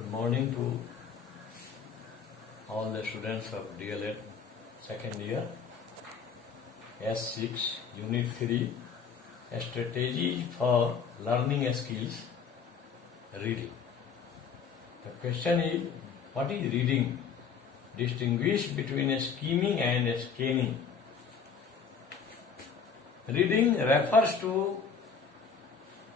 Good morning to all the students of DLED second year, S6, Unit 3, a strategy for learning skills, reading. The question is, what is reading? Distinguish between a skimming and a scanning. Reading refers to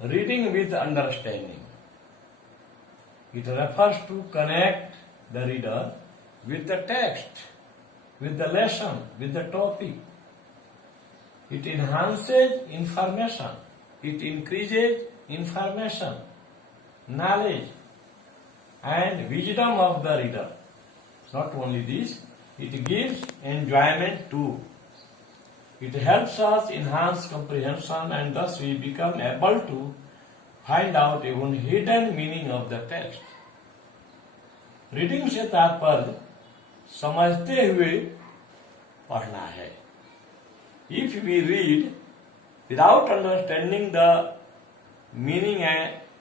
reading with understanding. It refers to connect the reader with the text, with the lesson, with the topic. It enhances information. It increases information, knowledge, and wisdom of the reader. Not only this, it gives enjoyment too. It helps us enhance comprehension, and thus we become able to find out even hidden meaning of the text. Reading से तात्पर्य समझते हुए पढ़ना है. If we read without understanding the meaning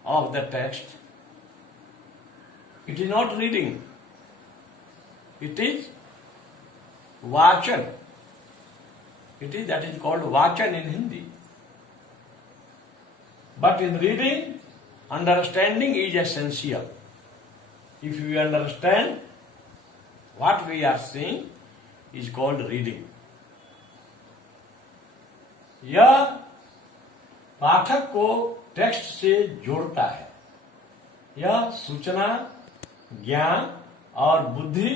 of the text, it is not reading. It is vachan. That is called vachan in Hindi. But in reading, understanding is essential. If we understand what we are seeing, is called reading. यह पाठक को text से जोड़ता है. यह सूचना, ज्ञान और बुद्धि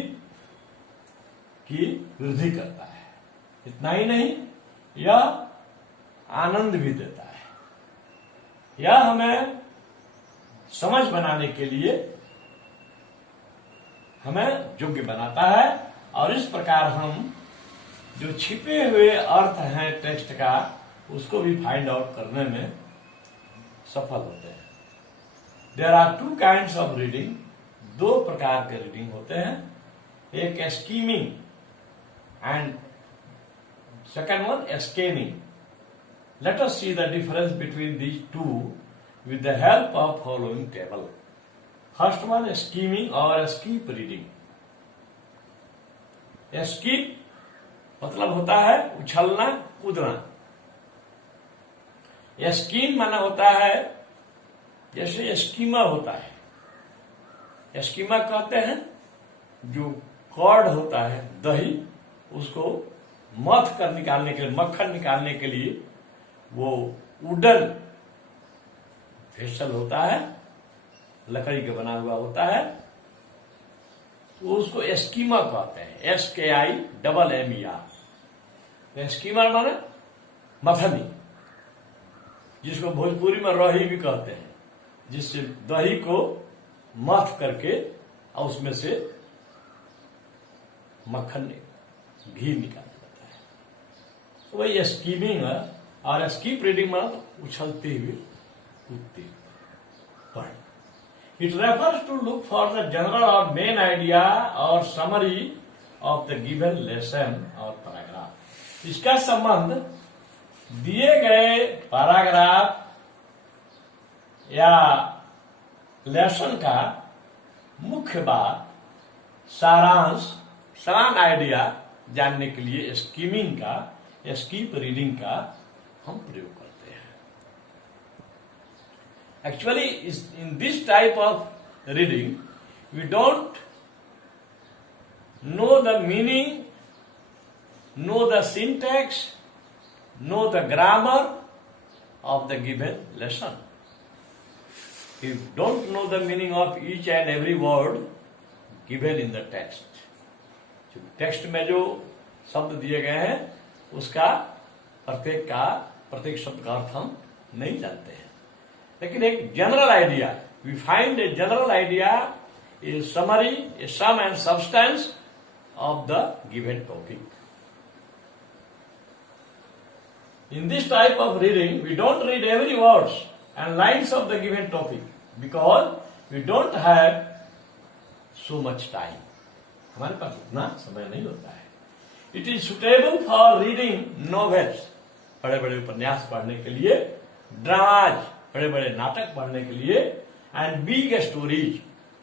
की वृद्धि करता है. इतना ही नहीं, यह आनंद भी देता है. यह हमें समझ बनाने के लिए हमें योग्य बनाता है, और इस प्रकार हम जो छिपे हुए अर्थ हैं टेक्स्ट का, उसको भी फाइंड आउट करने में सफल होते हैं. There are two kinds of reading. दो प्रकार के रीडिंग होते हैं. एक skimming and second one scanning. Let us see the difference between these two with the help of following table. First one, skimming or skip reading. Skip मतलब होता है उछलना, कूदना. स्कीम माना होता है जैसे स्कीमर होता है. स्कीमर कहते हैं जो कर्ड होता है, दही, उसको मथ कर निकालने के लिए, मक्खन निकालने के लिए वो वुडन फेसल होता है, लकड़ी का बना हुआ होता है, तो उसको स्कीमर कहते हैं. SKIMMER. स्कीमर माने मथनी, जिसको भोजपुरी में रही भी कहते हैं, जिससे दही को मथ करके और उसमें से मक्खन, घी निकाला जाता है. तो वही स्कीमिंग है. और स्कीप रीडिंग में उछलते हुए कूदते पढ़. It refers to look for the general or main idea or summary of the given lesson or paragraph. इसका संबंध दिए गए पैराग्राफ या लेसन का मुख्य बात, सारांश, समान आइडिया जानने के लिए स्कीमिंग का, स्कीप रीडिंग का हम प्रयोग करते हैं. Actually, in this type of reading, we don't know the meaning, know the syntax, know the grammar of the given lesson. We don't know the meaning of each and every word given in the text. Text में जो शब्द दिए गए हैं, उसका प्रत्येक शब्द का अर्थ हम नहीं जानते हैं. लेकिन एक general idea, we find a general idea, a summary, a sum and substance of the given topic. In this type of reading we don't read every words and lines of the given topic because we don't have so much time. हमारे पास उतना समय नहीं होता है. It is suitable for reading novels, बड़े बड़े उपन्यास पढ़ने के लिए, ड्रामाज, बड़े बड़े नाटक पढ़ने के लिए, एंड बिग स्टोरीज,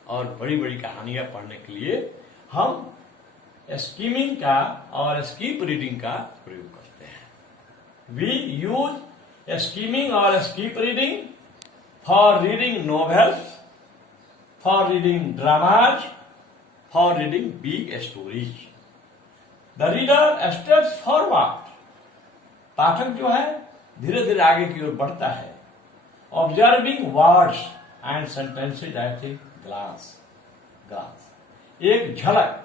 और बड़ी बड़ी कहानियां पढ़ने के लिए हम स्कीमिंग का और स्कीप रीडिंग का प्रयोग करते हैं। वी यूज स्कीमिंग और skip reading for reading novels, for reading dramas, for reading big stories. The reader steps forward, पाठक जो है धीरे धीरे आगे की ओर बढ़ता है। Observing words and sentences at a glance, एक झलक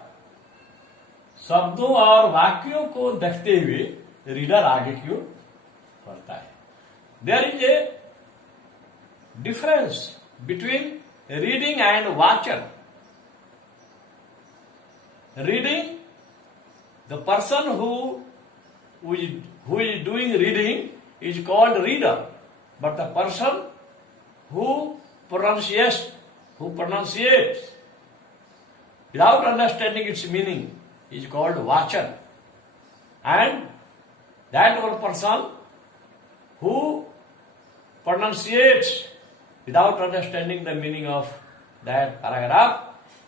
शब्दों और वाक्यों को देखते हुए रीडर आगे की ओर बढ़ता है। There is a difference between reading and वाचन। Reading, the person who is doing reading is called reader, but the person who pronunciates without understanding its meaning is called watcher, and that one person who pronunciates without understanding the meaning of that paragraph,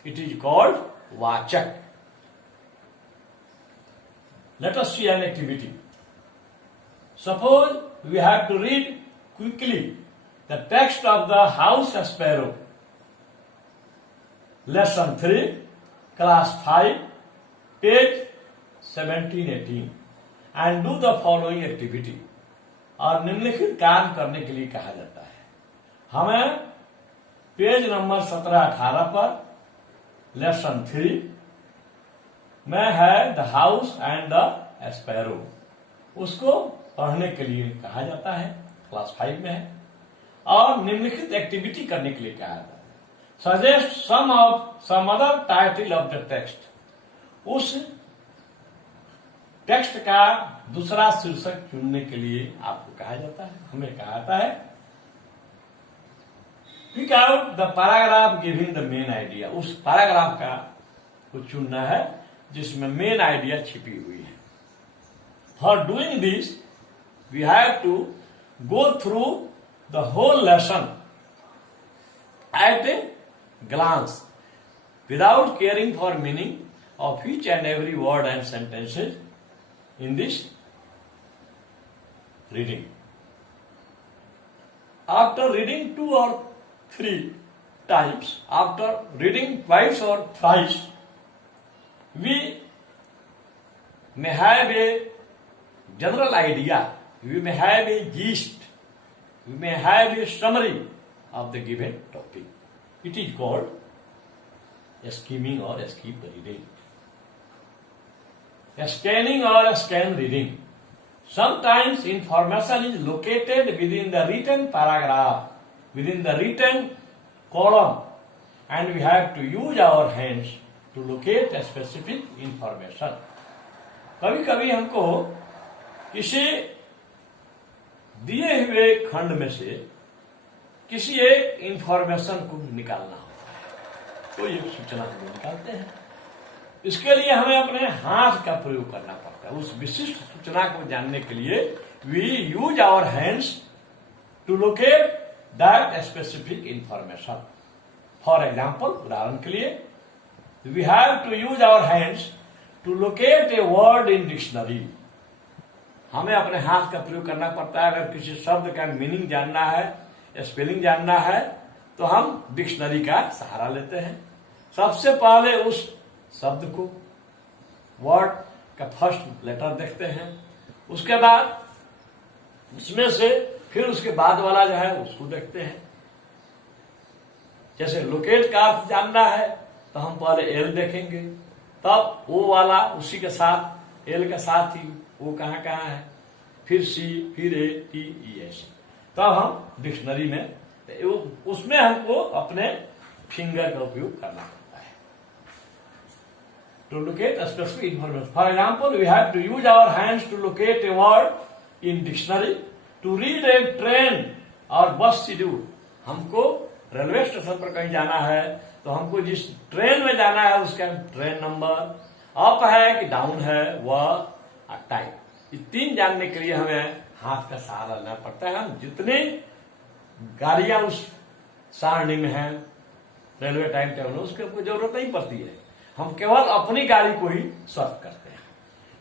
it is called vachak. Let us see an activity. Suppose we have to read quickly the text of the House Sparrow, Lesson 3, Class 5, page 17-18, and do the following activity. और निम्नलिखित कार्य करने के लिए कहा जाता है। हमें पेज नंबर 17-18 पर लेसन 3 में है the house and the sparrow, उसको पढ़ने के लिए कहा जाता है। क्लास 5 में है और निम्नलिखित एक्टिविटी करने के लिए कहा जाता है। Suggest some other title of the text, उस टेक्स्ट का दूसरा शीर्षक चुनने के लिए आपको कहा जाता है, हमें कहा जाता है। Pick out the paragraph giving the main idea, उस पैराग्राफ का कुछ चुनना है जिसमें मेन आइडिया छिपी हुई है। For doing this we have to go through the whole lesson at a glance without caring for meaning of each and every word and sentences in this reading. After reading 2 or 3 times, after reading twice or thrice, we may have a general idea, we may have a gist, we may have a summary of the given topic. It is called skimming or skip reading. Scanning or scan reading. Sometimes information is located within the written paragraph, within the written column, and we have to use our hands to locate a specific information. कभी कभी हमको किसी दिए हुए खंड में से किसी एक इंफॉर्मेशन को निकालना होता है, तो ये सूचना हम निकालते हैं। इसके लिए हमें अपने हाथ का प्रयोग करना पड़ता है। उस विशिष्ट सूचना को जानने के लिए we use our hands to locate that specific information. For example, उदाहरण के लिए, we have to use our hands to locate a word in dictionary. हमें अपने हाथ का प्रयोग करना पड़ता है। अगर किसी शब्द का मीनिंग जानना है, स्पेलिंग जानना है, तो हम डिक्शनरी का सहारा लेते हैं। सबसे पहले उस शब्द को, वर्ड का फर्स्ट लेटर देखते हैं, उसके बाद उसमें से फिर उसके बाद वाला जो है उसको देखते हैं। जैसे लोकेट का अर्थ जानना है तो हम पहले एल देखेंगे, तब ओ वाला उसी के साथ, एल के साथ ही वो कहाँ कहाँ है, फिर सी, फिर ए, टी, ई, एस, तब हम डिक्शनरी में, उसमें हमको अपने फिंगर का उपयोग करना पड़ता है to locate a specific information. For example, we have to use our hands to locate a word in dictionary, to read a train or bus schedule. हमको रेलवे स्टेशन पर कहीं जाना है तो हमको जिस ट्रेन में जाना है उसका ट्रेन नंबर, अप है कि डाउन है, वह टाइम, ये 3 जानने के लिए हमें हाथ का सहारा लेना पड़ता है। हम जितनी गाड़ियां उस सारणी में हैं, रेलवे टाइम टेबल, उसकी कोई जरूरत नहीं पड़ती है। हम केवल अपनी गाड़ी को ही सर्व करते हैं।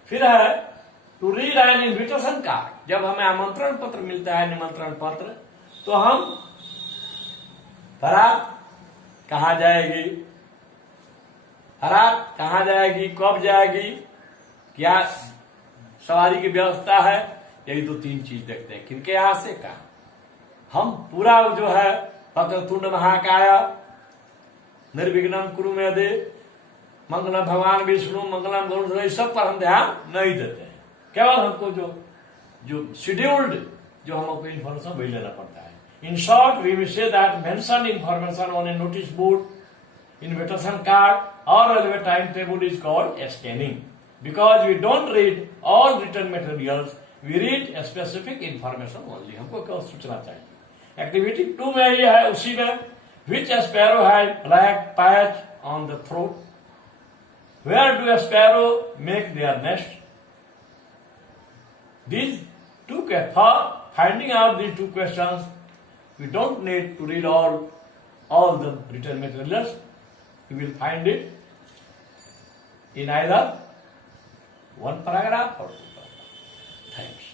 फिर है to read an invitation card. जब हमें आमंत्रण पत्र मिलता है, निमंत्रण पत्र, तो हम बारात कहाँ जाएगी, बारात कहाँ जाएगी, कब जाएगी, क्या सवारी की व्यवस्था है, यही दो तीन चीज देखते हैं। किनके यहां से कहा हम पूरा जो है वक्रतुंड महाकाय, निर्विघ्नं कुरु मे देव, मंगलम भगवान विष्णु, मंगलम गरुड़, इस सब पर हम ध्यान नहीं देते हैं। केवल हमको जो शेड्यूल्ड जो हमको इन्फॉर्मेशन वही लेना पड़ता है। In short we will say that mention information on a notice board, invitation card or railway timetable is called scanning, because we don't read all written materials, we read a specific information only। हमको क्या सूचना चाहिए। Activity 2 में ये है, उसी में which sparrow had black patch on the throat, where do a sparrow make their nest। These two, for finding out these two questions, we don't need to read all the written materials. You will find it in either one paragraph or two paragraphs. Thanks.